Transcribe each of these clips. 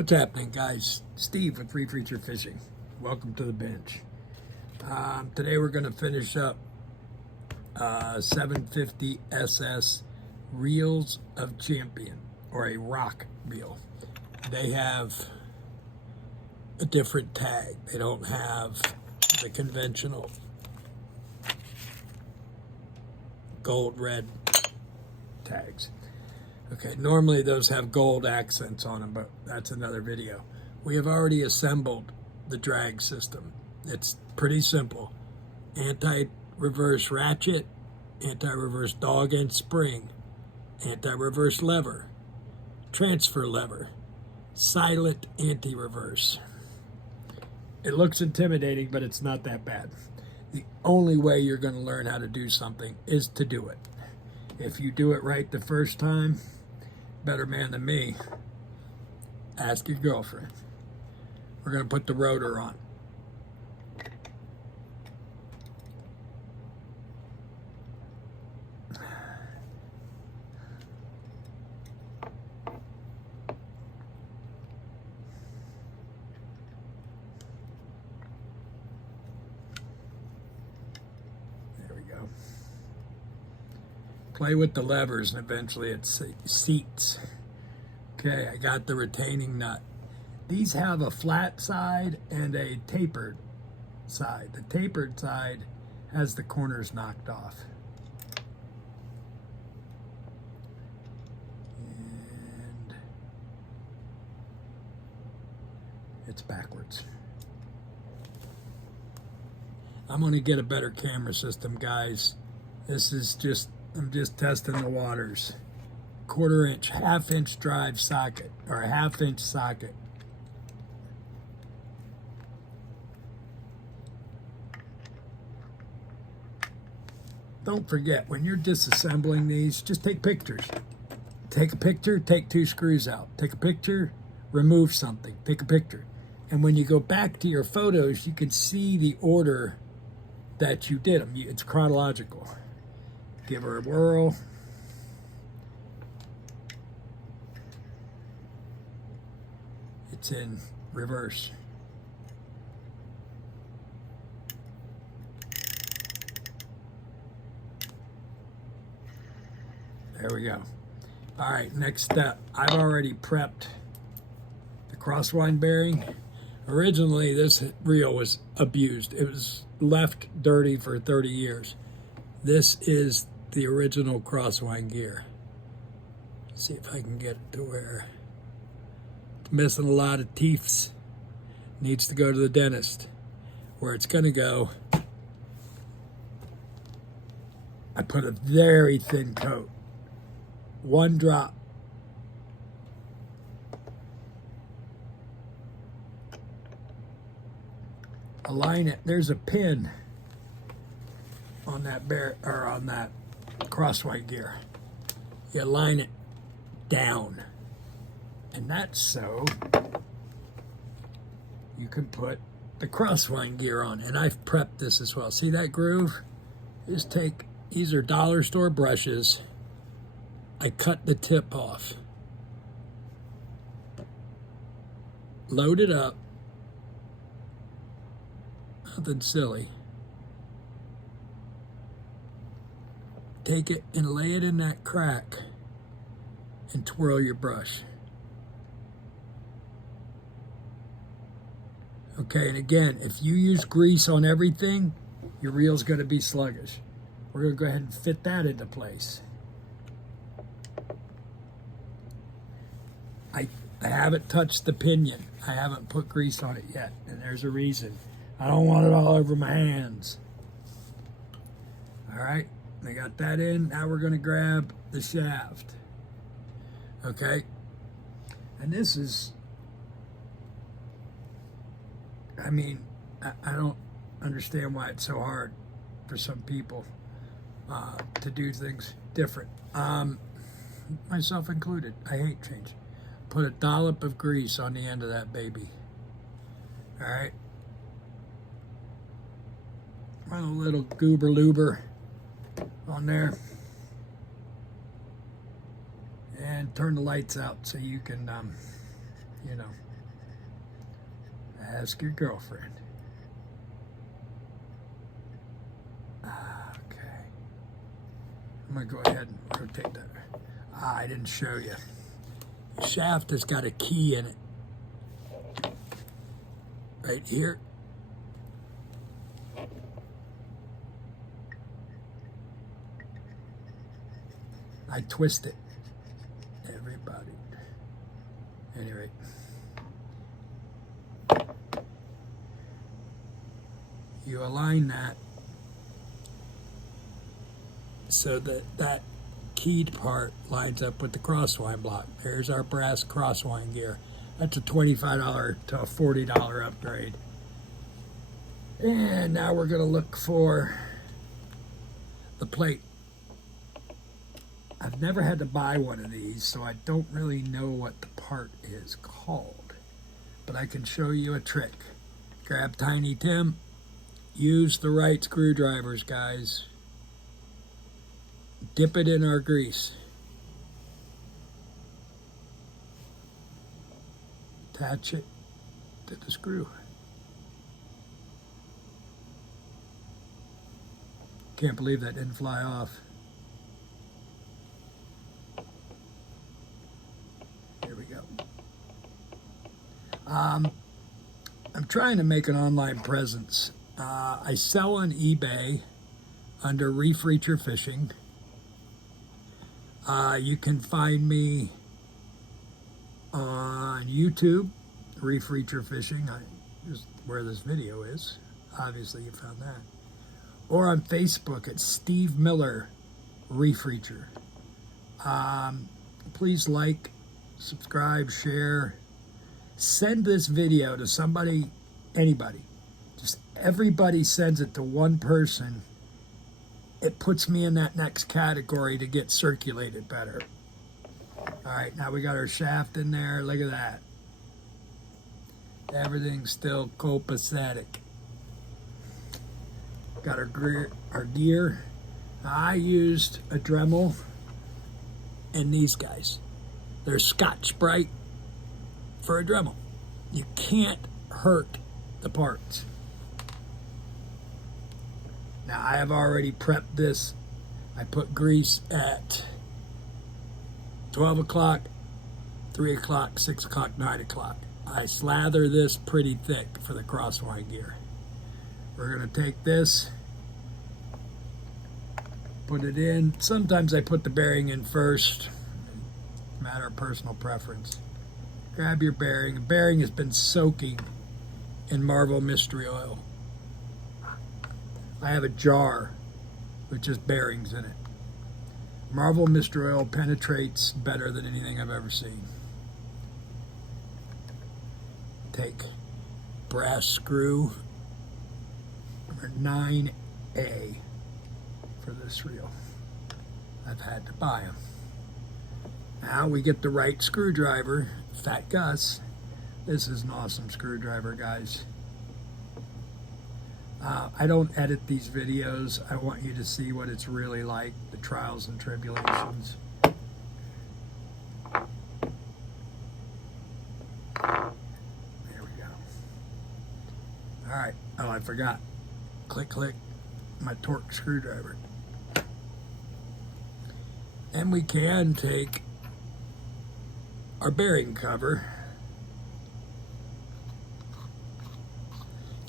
What's happening, guys? Steve with Free Feature Fishing. Welcome to the bench. Today we're going to finish up 750 SS Reels of Champion, or a rock reel. They have a different tag. They don't have the conventional gold red tags. Okay, normally those have gold accents on them, but that's another video. We have already assembled the drag system. It's pretty simple. Anti-reverse ratchet, anti-reverse dog and spring, anti-reverse lever, transfer lever, silent anti-reverse. It looks intimidating, but it's not that bad. The only way you're going to learn how to do something is to do it. If you do it right the first time, better man than me, ask your girlfriend. We're going to put the rotor on. There we go. Play with the levers and eventually it seats. Okay, I got the retaining nut. These have a flat side and a tapered side. The tapered side has the corners knocked off. And it's backwards. I'm going to get a better camera system, guys. This is I'm just testing the waters. 1/4 inch, 1/2 inch drive socket, or a 1/2 inch socket. Don't forget, when you're disassembling these, just take pictures. Take a picture, take 2 screws out. Take a picture, remove something, take a picture. And when you go back to your photos, you can see the order that you did them. It's chronological. Give her a whirl. It's in reverse. There we go. All right, next step. I've already prepped the crosswind bearing. Originally, this reel was abused. It was left dirty for 30 years. This is the original crosswind gear. Let's see if I can get it to where it's missing a lot of teeths. Needs to go to the dentist. Where it's going to go, I put a very thin coat. 1 drop. Align it. There's a pin on that on that crosswind gear. You align it down, and that's so you can put the crosswind gear on. And I've prepped this as well. See that groove? Just take, these are dollar store brushes. I cut the tip off. Load it up. Nothing silly. Take it and lay it in that crack and twirl your brush. Okay, and again, if you use grease on everything, your reel's going to be sluggish. We're going to go ahead and fit that into place. I haven't touched the pinion. I haven't put grease on it yet, and there's a reason. I don't want it all over my hands. All right, I got that in. Now we're going to grab the shaft. Okay, and this is, I mean, I don't understand why it's so hard for some people to do things different. Myself included. I hate change. Put a dollop of grease on the end of that baby. All right. Run a little goober loober on there. And turn the lights out so you can, Ask your girlfriend. Okay. I'm going to go ahead and rotate that. I didn't show you. The shaft has got a key in it. Right here. I twist it. Everybody. Anyway. You align that so that that keyed part lines up with the crosswind block. There's our brass crosswind gear. That's a $25 to a $40 upgrade. And now we're going to look for the plate. I've never had to buy one of these, so I don't really know what the part is called. But I can show you a trick. Grab Tiny Tim. Use the right screwdrivers, guys. Dip it in our grease. Attach it to the screw. Can't believe that didn't fly off. Here we go. I'm trying to make an online presence. I sell on eBay under Reef Reacher Fishing. You can find me on YouTube, Reef Reacher Fishing, just where this video is. Obviously you found that. Or on Facebook at Steve Miller Reef Reacher. Please like, subscribe, share. Send this video to somebody, anybody. Just everybody sends it to one person. It puts me in that next category to get circulated better. All right, now we got our shaft in there. Look at that. Everything's still copacetic. Got our gear. I used a Dremel and these guys. They're Scotch-Brite for a Dremel. You can't hurt the parts. Now I have already prepped this. I put grease at 12 o'clock, 3 o'clock, 6 o'clock, 9 o'clock. I slather this pretty thick for the crosswind gear. We're going to take this, put it in. Sometimes I put the bearing in first. Matter of personal preference. Grab your bearing. The bearing has been soaking in Marvel Mystery Oil. I have a jar with just bearings in it. Marvel Mystery Oil penetrates better than anything I've ever seen. Take brass screw number 9A for this reel. I've had to buy them. Now we get the right screwdriver, Fat Gus. This is an awesome screwdriver, guys. I don't edit these videos. I want you to see what it's really like, the trials and tribulations. There we go. All right. Oh, I forgot. Click, click. My torque screwdriver. And we can take our bearing cover,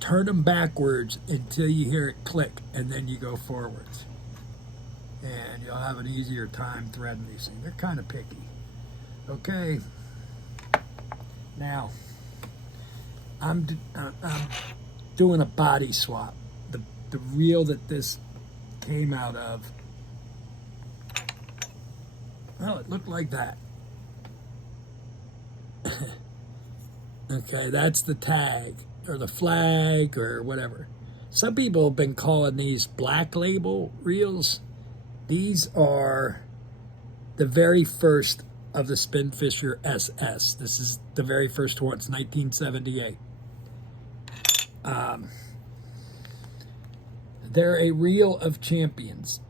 turn them backwards until you hear it click, and then you go forwards. And you'll have an easier time threading these things. They're kind of picky. Okay. Now, I'm doing a body swap. The reel that this came out of, well, it looked like that. Okay, that's the tag or the flag or whatever. Some people have been calling these Black Label reels. These are the very first of the Spinfisher SS. This is the very first one. It's 1978. They're a reel of champions.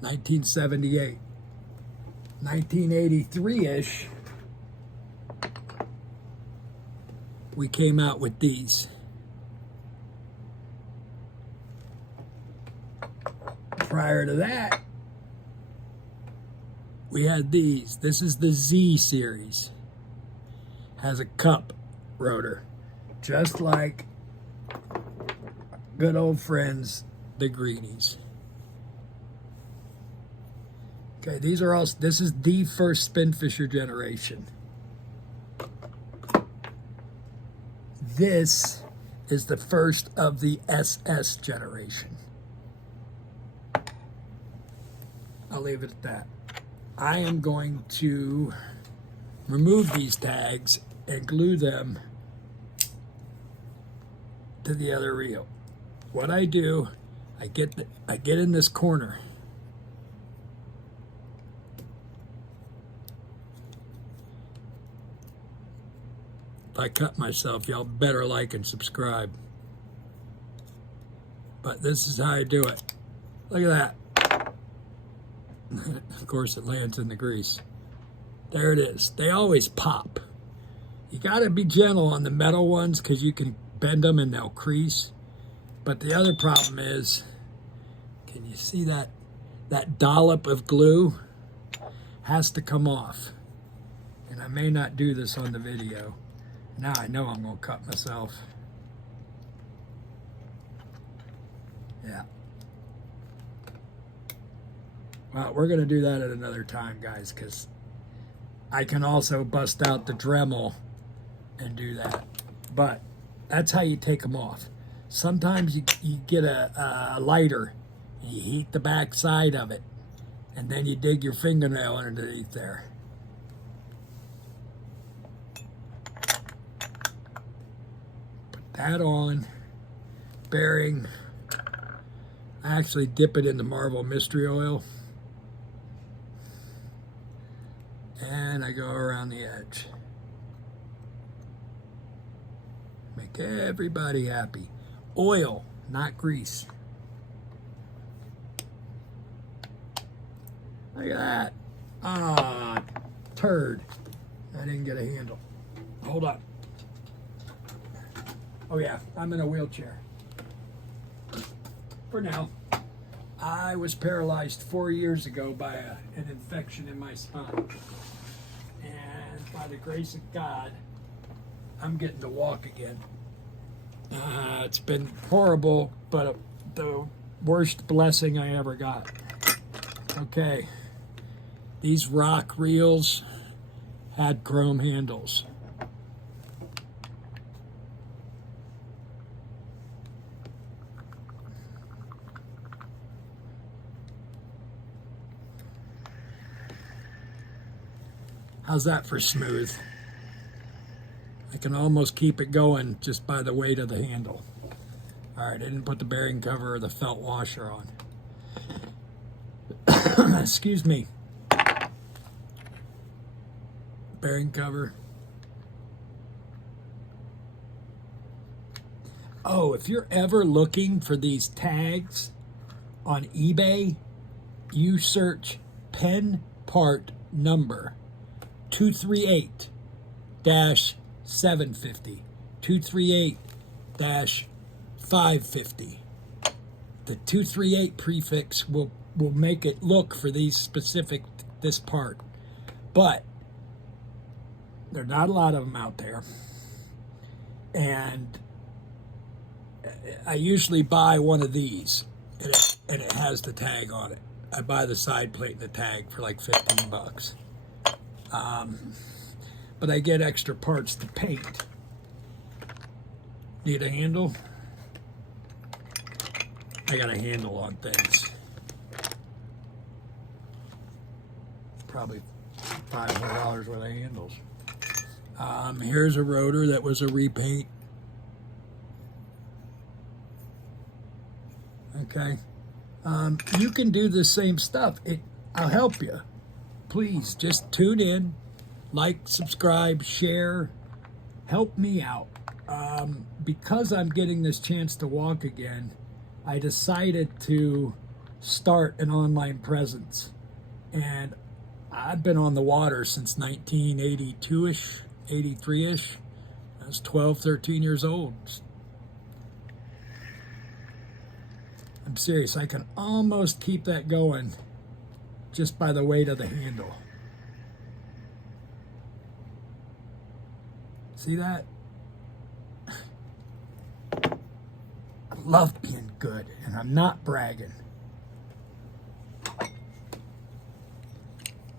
1978. 1983-ish, we came out with these. Prior to that, we had these. This is the Z series. Has a cup rotor, just like good old friends, the Greenies. Okay, these are all, this is the first spin fisher generation. This is the first of the SS generation. I'll leave it at that. I am going to remove these tags and glue them to the other reel. What I do, I get in this corner. If I cut myself, y'all better like and subscribe. But this is how I do it. Look at that. Of course, it lands in the grease. There it is. They always pop. You got to be gentle on the metal ones because you can bend them and they'll crease. But the other problem is, can you see that? That dollop of glue has to come off. And I may not do this on the video. Now I know I'm going to cut myself. Yeah. Well, we're going to do that at another time, guys, because I can also bust out the Dremel and do that. But that's how you take them off. Sometimes you get a lighter, and you heat the back side of it, and then you dig your fingernail underneath there. Put that on. Bearing. I actually dip it in the Marvel Mystery Oil. And I go around the edge. Make everybody happy. Oil, not grease. Look at that. Ah, turd. I didn't get a handle. Hold on. Oh yeah, I'm in a wheelchair. For now. I was paralyzed 4 years ago by an infection in my spine. And by the grace of God, I'm getting to walk again. It's been horrible, but the worst blessing I ever got. Okay, these rock reels had chrome handles. How's that for smooth? I can almost keep it going just by the weight of the handle. All right, I didn't put the bearing cover or the felt washer on. Excuse me. Bearing cover. Oh, if you're ever looking for these tags on eBay, you search pen part number 238-750, 238-550. The 238 prefix will make it look for these specific, this part. But there are not a lot of them out there. And I usually buy one of these, and it has the tag on it. I buy the side plate and the tag for like 15 bucks. But I get extra parts to paint. Need a handle? I got a handle on things. Probably $500 worth of handles. Here's a rotor that was a repaint. Okay. You can do the same stuff. I'll help you. Please just tune in, like, subscribe, share, help me out. Because I'm getting this chance to walk again, I decided to start an online presence. And I've been on the water since 1982-ish, 83-ish. I was 12, 13 years old. I'm serious, I can almost keep that going just by the weight of the handle. See that? I love being good, and I'm not bragging.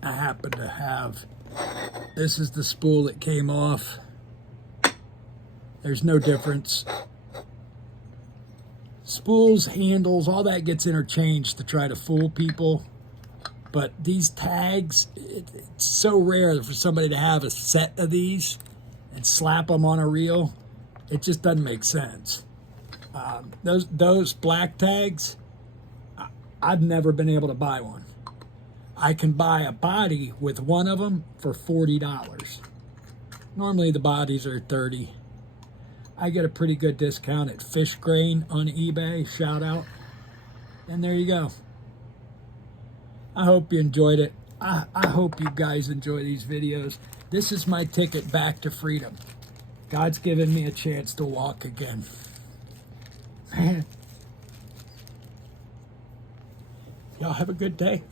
I happen to have, this is the spool that came off. There's no difference. Spools, handles, all that gets interchanged to try to fool people. But these tags, it's so rare for somebody to have a set of these and slap them on a reel. It just doesn't make sense. Those black tags, I've never been able to buy one. I can buy a body with one of them for $40. Normally the bodies are $30. I get a pretty good discount at Fish Grain on eBay, shout out. And there you go. I hope you enjoyed it. I hope you guys enjoy these videos. This is my ticket back to freedom. God's given me a chance to walk again. Man. Y'all have a good day.